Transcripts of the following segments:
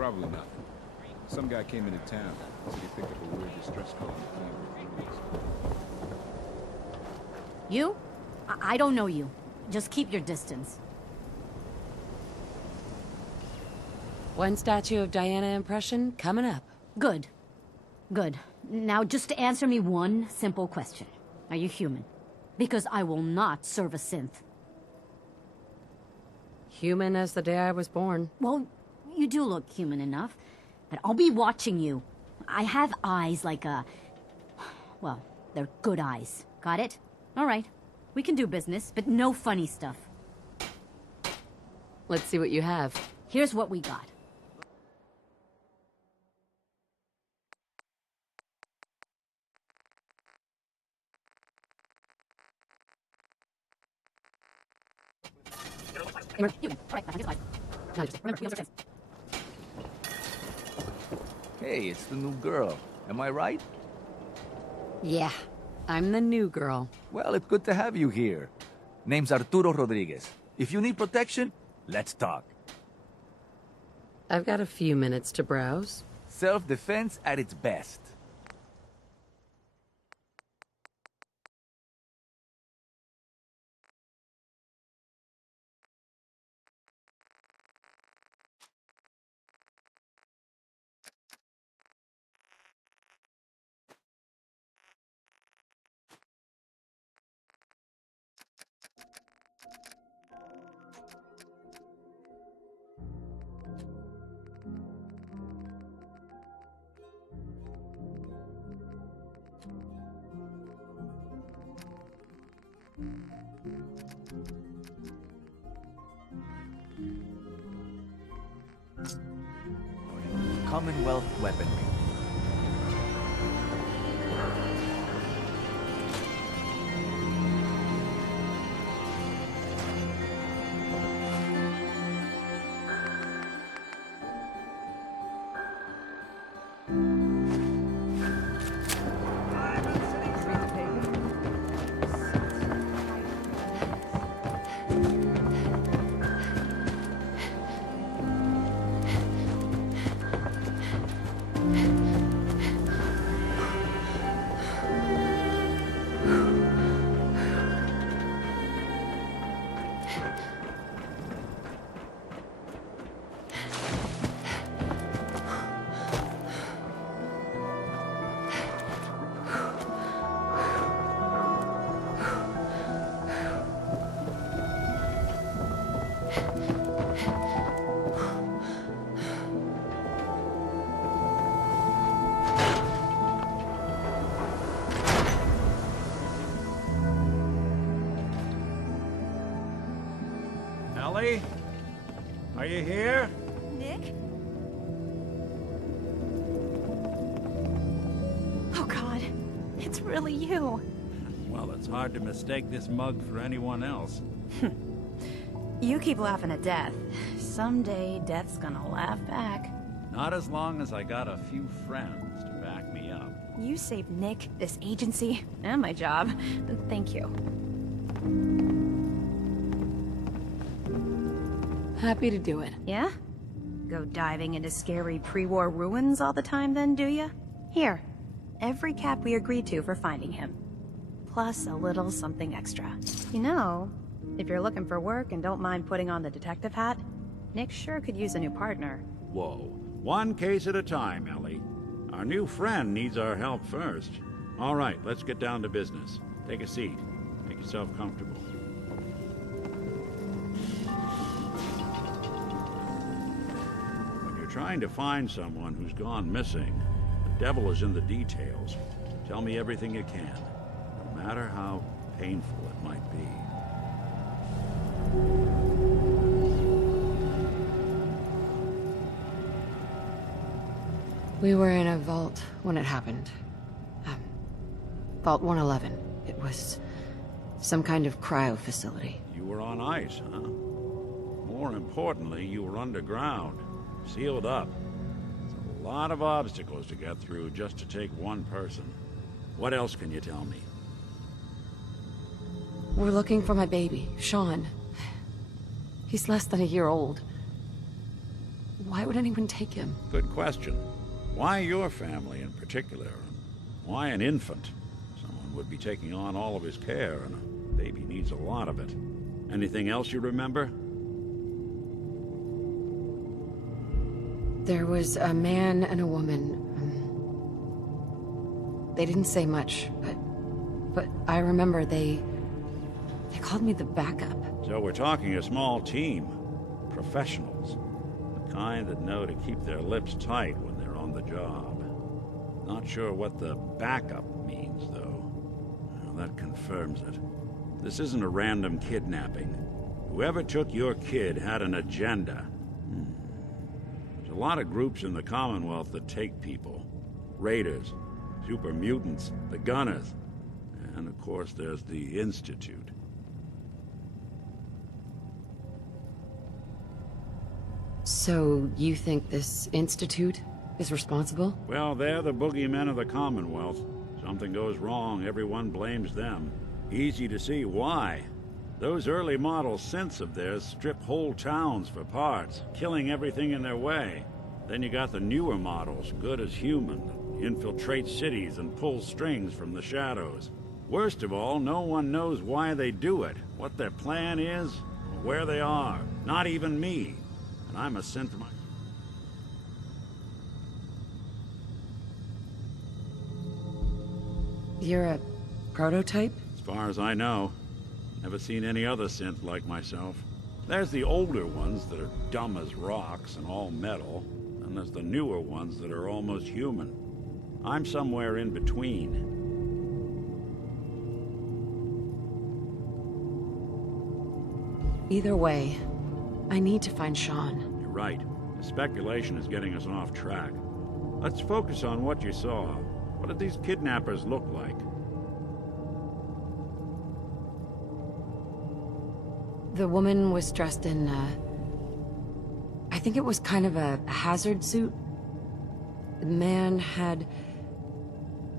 Probably not. Some guy came into town, said he picked up a weird distress call on the phone. You? I don't know you. Just keep your distance. One statue of Diana impression coming up. Good. Good. Now just answer me one simple question. Are you human? Because I will not serve a synth. Human as the day I was born. Well, you do look human enough. But I'll be watching you. I have eyes like a... Well, they're good eyes. Got it? All right. We can do business, but no funny stuff. Let's see what you have. Here's what we got. Hey, it's the new girl. Am I right? Yeah, I'm the new girl. Well, it's good to have you here. Name's Arturo Rodriguez. If you need protection, let's talk. I've got a few minutes to browse. Self-defense at its best. Commonwealth weaponry. Ellie? Are you here? Nick? Oh God, it's really you. Well, it's hard to mistake this mug for anyone else. You keep laughing at death. Someday, death's gonna laugh back. Not as long as I got a few friends to back me up. You saved Nick, this agency, and my job. Thank you. Happy to do it. Yeah? Go diving into scary pre-war ruins all the time then, do ya? Here, every cap we agreed to for finding him. Plus a little something extra. You know, if you're looking for work and don't mind putting on the detective hat, Nick sure could use a new partner. Whoa. One case at a time, Ellie. Our new friend needs our help first. All right, let's get down to business. Take a seat. Make yourself comfortable. When you're trying to find someone who's gone missing, the devil is in the details. Tell me everything you can, no matter how painful it might be. We were in a vault when it happened. Vault 111. It was some kind of cryo facility. You were on ice, huh? More importantly, you were underground, sealed up. It's a lot of obstacles to get through just to take one person. What else can you tell me? We're looking for my baby, Sean. He's less than a year old. Why would anyone take him? Good question. Why your family in particular? Why an infant? Someone would be taking on all of his care, and a baby needs a lot of it. Anything else you remember? There was a man and a woman. They didn't say much, but I remember they called me the backup. So we're talking a small team. Professionals. The kind that know to keep their lips tight when they're on the job. Not sure what the backup means, though. Well, that confirms it. This isn't a random kidnapping. Whoever took your kid had an agenda. There's a lot of groups in the Commonwealth that take people. Raiders, super mutants, the Gunners, and of course there's the Institute. So you think this institute is responsible? Well, they're the boogeymen of the Commonwealth. Something goes wrong, everyone blames them. Easy to see why. Those early model synths of theirs strip whole towns for parts, killing everything in their way. Then you got the newer models, good as human, that infiltrate cities and pull strings from the shadows. Worst of all, no one knows why they do it, what their plan is, or where they are. Not even me. And I'm a synth myself. You're a prototype? As far as I know. Never seen any other synth like myself. There's the older ones that are dumb as rocks and all metal, and there's the newer ones that are almost human. I'm somewhere in between. Either way, I need to find Sean. You're right. The speculation is getting us off track. Let's focus on what you saw. What did these kidnappers look like? The woman was dressed in, I think it was kind of a hazard suit. The man had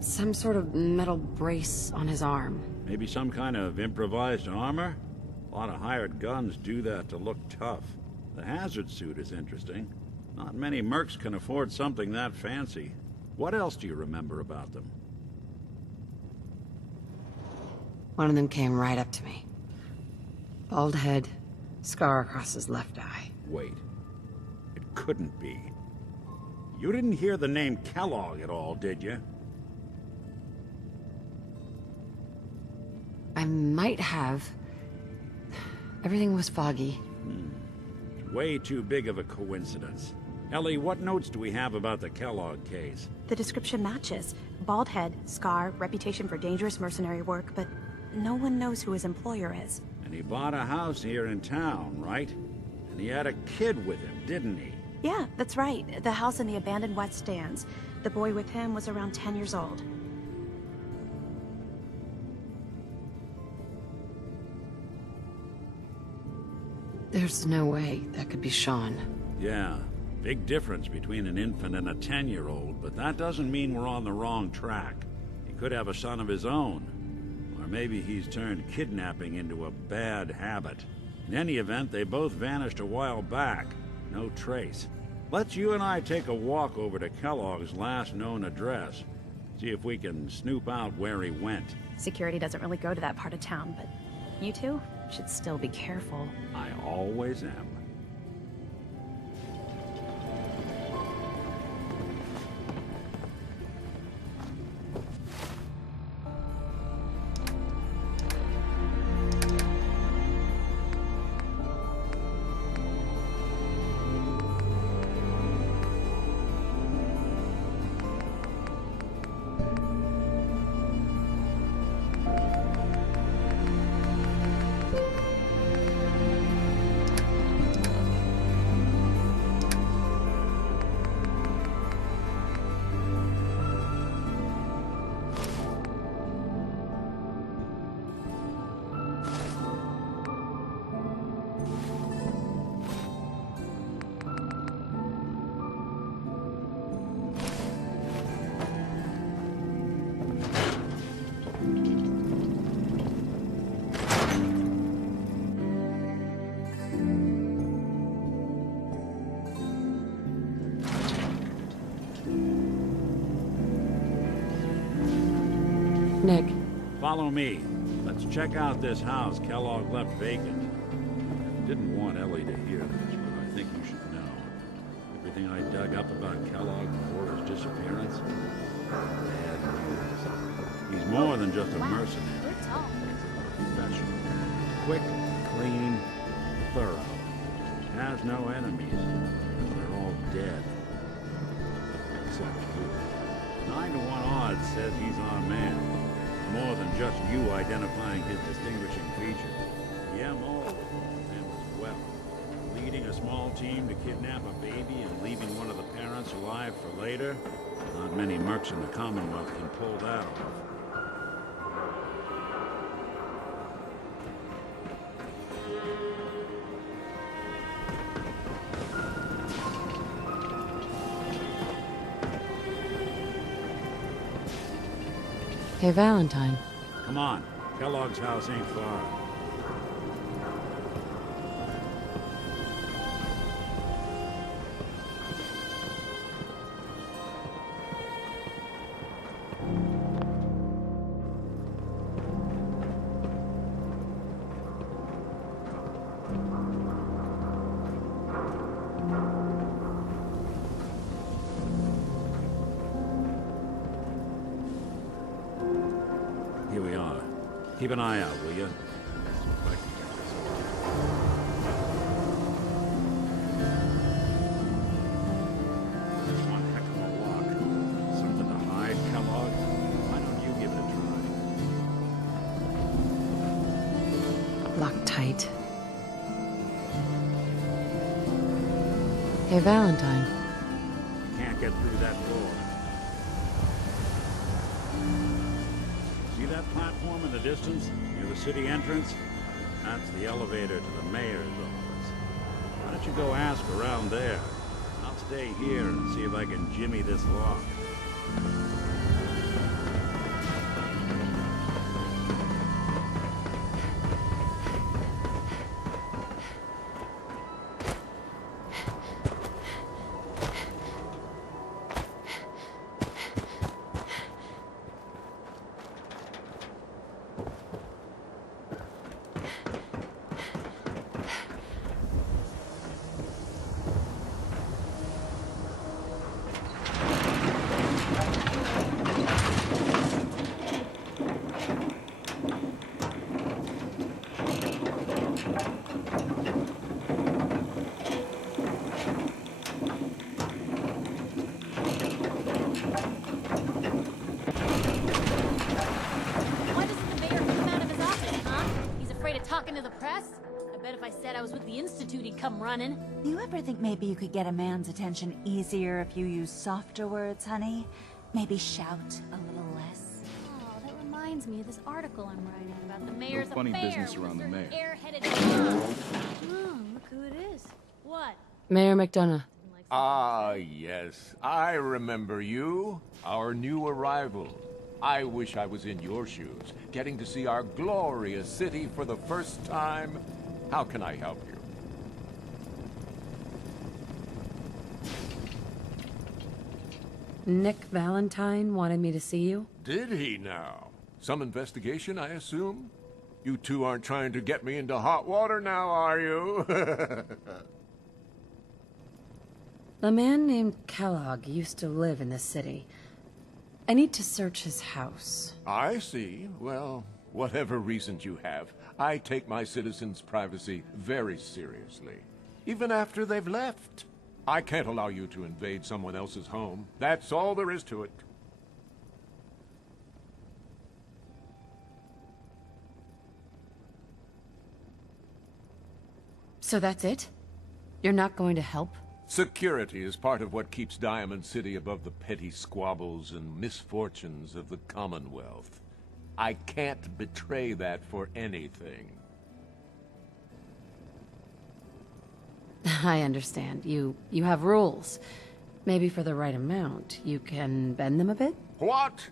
some sort of metal brace on his arm. Maybe some kind of improvised armor? A lot of hired guns do that to look tough. The hazard suit is interesting. Not many mercs can afford something that fancy. What else do you remember about them? One of them came right up to me. Bald head, scar across his left eye. Wait. It couldn't be. You didn't hear the name Kellogg at all, did you? I might have. Everything was foggy. Way too big of a coincidence. Ellie, what notes do we have about the Kellogg case? The description matches. Bald head, scar, reputation for dangerous mercenary work, but no one knows who his employer is. And he bought a house here in town, right? And he had a kid with him, didn't he? Yeah, that's right. The house in the abandoned West Stands. The boy with him was around 10 years old. There's no way that could be Sean. Yeah, big difference between an infant and a 10-year-old, but that doesn't mean we're on the wrong track. He could have a son of his own. Or maybe he's turned kidnapping into a bad habit. In any event, they both vanished a while back. No trace. Let's you and I take a walk over to Kellogg's last known address. See if we can snoop out where he went. Security doesn't really go to that part of town, but you two should still be careful. I always am. Nick, Follow me. Let's check out this house Kellogg left vacant. Didn't want Ellie to hear this, but I think you should know. Everything I dug up about Kellogg before his disappearance, bad news. He's more than just a mercenary. Good talk. He's a professional. Quick, clean, thorough. Has no enemies. They're all dead. Except you. 9 to 1 odds says he's our man. More than just you identifying his distinguishing features. The MO him as well. Leading a small team to kidnap a baby and leaving one of the parents alive for later. Not many mercs in the Commonwealth can pull that off. hey Valentine. Come on, Kellogg's house ain't far. Here we are. Keep an eye out, will you? One heck of a walk. Something to hide, Kellogg? Why don't you give it a try? Locked tight. Hey Valentine. You can't get through that door. See that platform in the distance, near the city entrance? That's the elevator to the mayor's office. Why don't you go ask around there? I'll stay here and see if I can jimmy this lock. Why doesn't the mayor come out of his office, huh? He's afraid of talking to the press? I bet if I said I was with the Institute, he'd come running. Do you ever think maybe you could get a man's attention easier if you use softer words, honey? Maybe shout a little less. Oh, that reminds me of this article I'm writing about the mayor's funny affair business with around the a certain mayor. airheaded... Oh, look who it is. What? Mayor McDonough. Ah, yes. I remember you. Our new arrival. I wish I was in your shoes, getting to see our glorious city for the first time. How can I help you? Nick Valentine wanted me to see you. Did he now? Some investigation, I assume? You two aren't trying to get me into hot water now, are you? A man named Kellogg used to live in this city. I need to search his house. I see. Well, whatever reasons you have, I take my citizens' privacy very seriously. Even after they've left. I can't allow you to invade someone else's home. That's all there is to it. So that's it? You're not going to help? Security is part of what keeps Diamond City above the petty squabbles and misfortunes of the Commonwealth. I can't betray that for anything. I understand. You have rules. Maybe for the right amount, you can bend them a bit? What?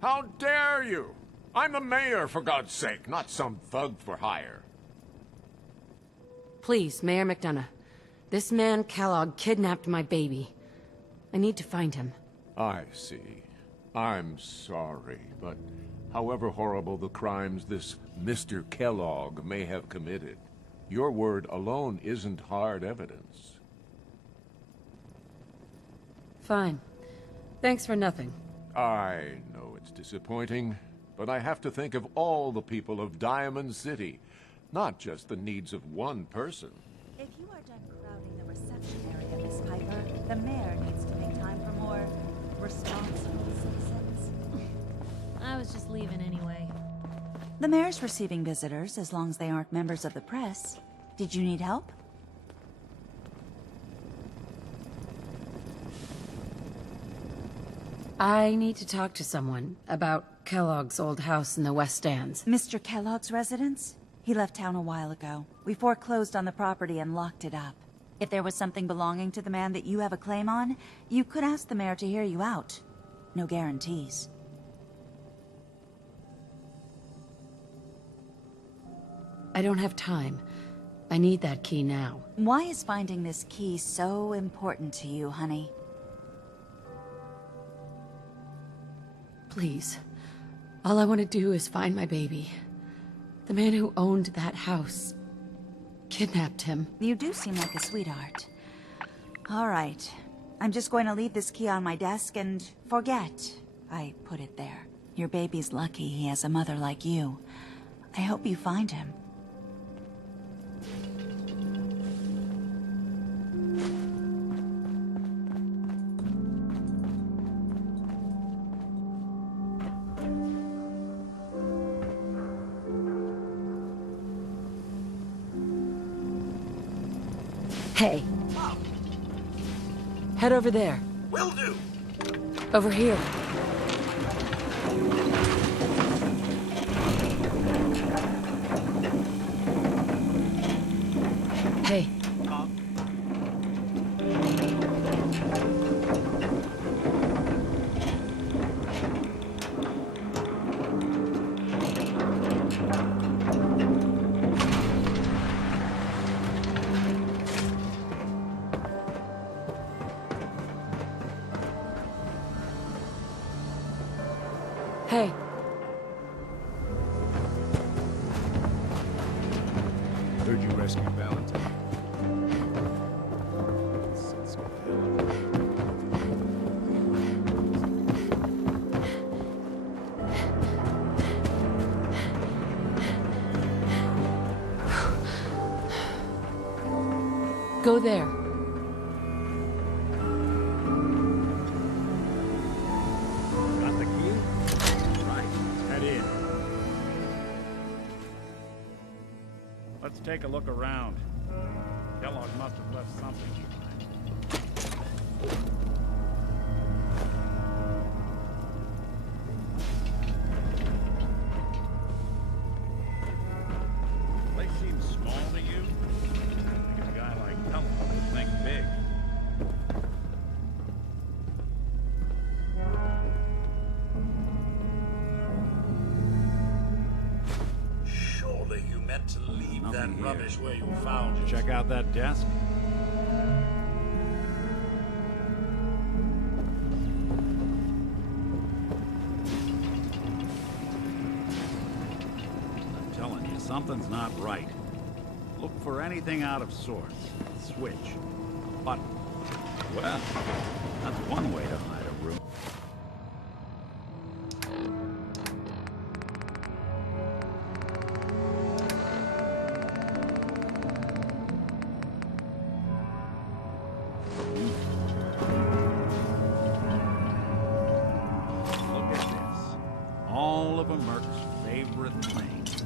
How dare you? I'm the mayor, for God's sake, not some thug for hire. Please, Mayor McDonough. This man, Kellogg, kidnapped my baby. I need to find him. I see. I'm sorry, but however horrible the crimes this Mr. Kellogg may have committed, your word alone isn't hard evidence. Fine. Thanks for nothing. I know it's disappointing, but I have to think of all the people of Diamond City, not just the needs of one person. If you are done crowding the reception area, Miss Piper, the mayor needs to make time for more responsible citizens. I was just leaving anyway. The mayor's receiving visitors as long as they aren't members of the press. Did you need help? I need to talk to someone about Kellogg's old house in the West Stands. Mr. Kellogg's residence? He left town a while ago. We foreclosed on the property and locked it up. If there was something belonging to the man that you have a claim on, you could ask the mayor to hear you out. No guarantees. I don't have time. I need that key now. Why is finding this key so important to you, honey? Please. All I want to do is find my baby. The man who owned that house kidnapped him. You do seem like a sweetheart. All right. I'm just going to leave this key on my desk and forget I put it there. Your baby's lucky he has a mother like you. I hope you find him. Hey. Head over there. Will do. Over here. Hey. Hey. Heard you rescued Valentine. Sons of hell. Go there. Got the key? Right, let's head in. Let's take a look around. Kellogg must have left something behind. Place seems small to you? I think a guy like Kellogg would think big. Surely you meant to leave Nothing that here. rubbish where you found it. Check out that desk. I'm telling you, something's not right. Look for anything out of sorts. A switch, a button. Well, that's one way to hide a room. Look at this. All of a Merc's favorite things.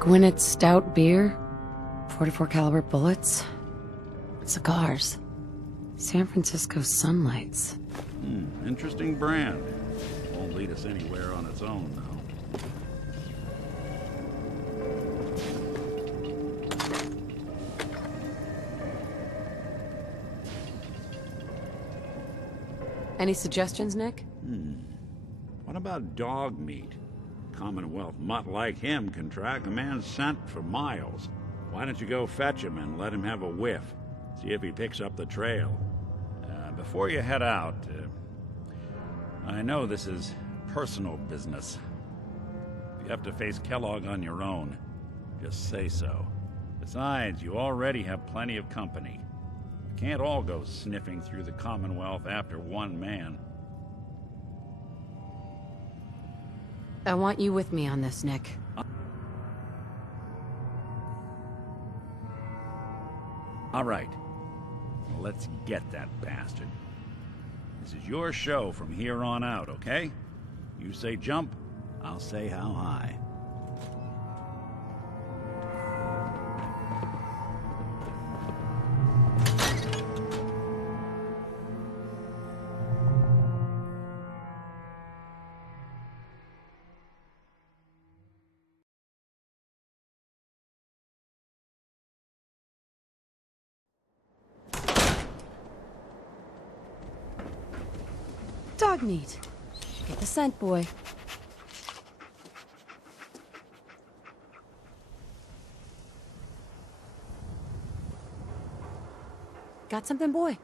Gwinnett's stout beer, 44 caliber bullets, cigars, San Francisco sunlights. Interesting brand. Won't lead us anywhere on its own, though. Any suggestions, Nick? What about dog meat? Commonwealth mutt like him can track a man's scent for miles. Why don't you go fetch him and let him have a whiff? See if he picks up the trail. Before you head out, I know this is personal business. If you have to face Kellogg on your own, just say so. Besides, you already have plenty of company. You can't all go sniffing through the Commonwealth after one man. I want you with me on this, Nick. All right. Let's get that bastard. This is your show from here on out, okay? You say jump, I'll say how high. Dog meat. Get the scent, boy. Got something, boy?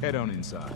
Head on inside.